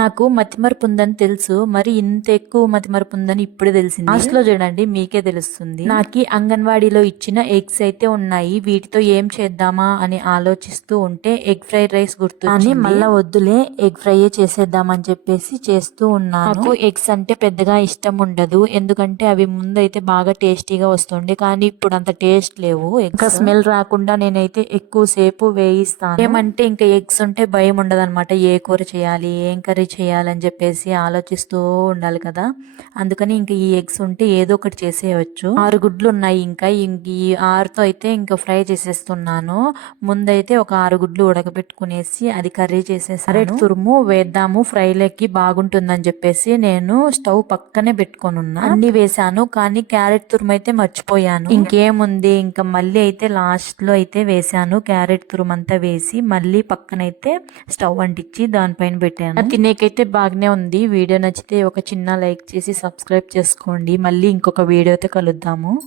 నాకు మతిమరుపు ఉందని తెలుసు, మరి ఇంత ఎక్కువ మతిమరుపు ఉందని ఇప్పుడే తెలిసింది. లాస్ట్ లో చూడండి మీకే తెలుస్తుంది. నాకు అంగన్వాడీలో ఇచ్చిన ఎగ్స్ అయితే ఉన్నాయి, వీటితో ఏం చేద్దామా అని ఆలోచిస్తూ ఉంటే ఎగ్ ఫ్రైడ్ రైస్ గుర్తు అని మళ్ళా వద్దులే ఎగ్ ఫ్రై చేసేద్దామని చెప్పేసి చేస్తూ ఉన్నాను. నాకు ఎగ్స్ అంటే పెద్దగా ఇష్టం ఉండదు, ఎందుకంటే అవి ముందైతే బాగా టేస్టీగా వస్తుండే, కానీ ఇప్పుడు అంత టేస్ట్ లేవు. ఇంకా స్మెల్ రాకుండా నేనైతే ఎక్కువ సేపు వేయిస్తాను. ఏమంటే ఇంకా ఎగ్స్ ఉంటే భయం ఉండదు అనమాట, ఏ కూర చేయాలి ఏం కర్రీ చేయాలని చెప్పేసి ఆలోచిస్తూ ఉండాలి కదా. అందుకని ఇంకా ఈ ఎగ్స్ ఉంటే ఏదో ఒకటి చేసేయచ్చు. 6 గుడ్లు ఉన్నాయి, ఇంకా ఈ 6తో అయితే ఇంకా ఫ్రై చేసేస్తున్నాను. ముందైతే ఒక 6 గుడ్లు ఉడకబెట్టుకునేసి అది కర్రీ చేసేసాను. క్యారెట్ తురుము వేద్దాము ఫ్రైలోకి బాగుంటుందని చెప్పేసి నేను స్టవ్ పక్కనే పెట్టుకొని ఉన్నా. అన్ని వేసాను, కానీ క్యారెట్ తురుము అయితే మర్చిపోయాను. ఇంకేముంది ఇంకా మళ్ళీ అయితే లాస్ట్ లో అయితే వేసాను. క్యారెట్ తురుము అంతా వేసి మళ్ళీ పక్కనైతే స్టవ్ అంటించి దానిపైన పెట్టాను. తినేకైతే బాగానే ఉంది. వీడియో నచ్చితే ఒక చిన్న లైక్ చేసి సబ్స్క్రైబ్ చేసుకోండి. మళ్ళీ ఇంకొక వీడియోతో కలుద్దాము.